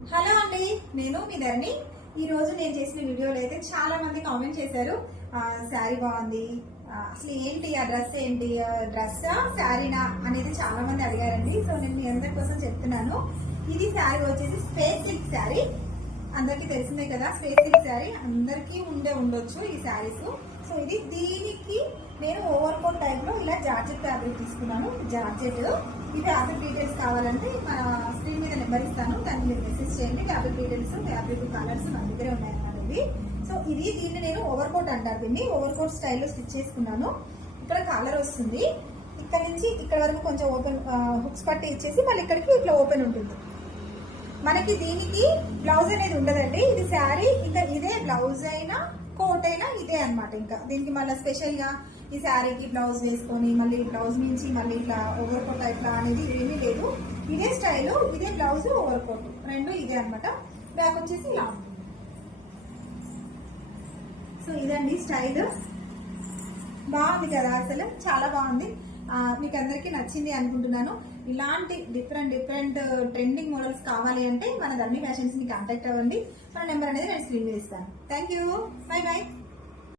Hello అండి, నేను మీ ధరణి. ఈ రోజు నేను చేసిన వీడియోలో అయితే చాలా మంది కామెంట్ చేశారు, శారీ బాగుంది, అసలు ఏంటి ఆ డ్రెస్, ఏంటి డ్రెస్సా శారీనా అనేది చాలా మంది అడిగారండి. సో నేను మీ అందరి కోసం చెప్తున్నాను. ఇది శారీ వచ్చేసి స్పేస్ సిల్క్ శారీ. అందరికీ తెలిసిందే కదా, స్పేస్ సిల్క్ శారీ అందరికీ ఉండొచ్చు ఈ శారీస్. సో దీనికి నేను ఓవర్ కోట్ టైప్ లో ఇలా జార్జెట్ ఫ్యాబ్రిక్ తీసుకున్నాను. జార్జెట్ ఈ ఫ్యాబ్రిక్ డీటెయిల్స్ కావాలంటే మన స్క్రీన్ మీద నెంబర్ ఇస్తాను, దాన్ని మీరు మెసేజ్ చేయండి. ఫ్యాబ్రిక్ డీటెయిల్స్, ఫ్యాబ్రిక్ కలర్స్ నా దగ్గరే ఉన్నాయన్నమాట ఇవి. సో దీన్ని నేను ఓవర్ కోట్ అంటారు. దీన్ని ఓవర్ కోట్ స్టైల్లో స్టిచ్ చేసుకున్నాను. ఇక్కడ కలర్ వస్తుంది, ఇక్కడ నుంచి ఇక్కడ వరకు కొంచెం ఓపెన్ హుక్స్ పట్టి ఇచ్చేసి మళ్ళీ ఇక్కడికి ఇట్లా ఓపెన్ ఉంటుంది. మనకి దీనికి బ్లౌజ్ అనేది ఉండదండి. ఇది శారీ, ఇంకా ఇదే బ్లౌజ్ అయినా కోట్ అయినా ఇదే అనమాట. ఇంకా దీనికి మళ్ళీ స్పెషల్ గా ఈ శారీకి బ్లౌజ్ వేసుకొని మళ్ళీ బ్లౌజ్ నుంచి మళ్ళీ ఇట్లా ఓవర్ కోట్ ఇట్లా అనేది ఏమీ లేదు. ఇదే స్టైల్, ఇదే బ్లౌజ్, ఓవర్ కోట్ రెండు ఇదే అనమాట. బ్యాక్ వచ్చేసి ఇలా ఉంటుంది. సో ఇదండి స్టైల్. బాగుంది కదా, అసలు చాలా బాగుంది. మీకు అందరికీ నచ్చింది అనుకుంటున్నాను. ఇలాంటి డిఫరెంట్ ట్రెండింగ్ మోడల్స్ కావాలి అంటే మన ధరణి ఫ్యాషన్స్ ని కాంటాక్ట్ అవ్వండి. మన నెంబర్ అనేది నేను స్క్రీన్ మీద ఇస్తాను. Thank you, by by.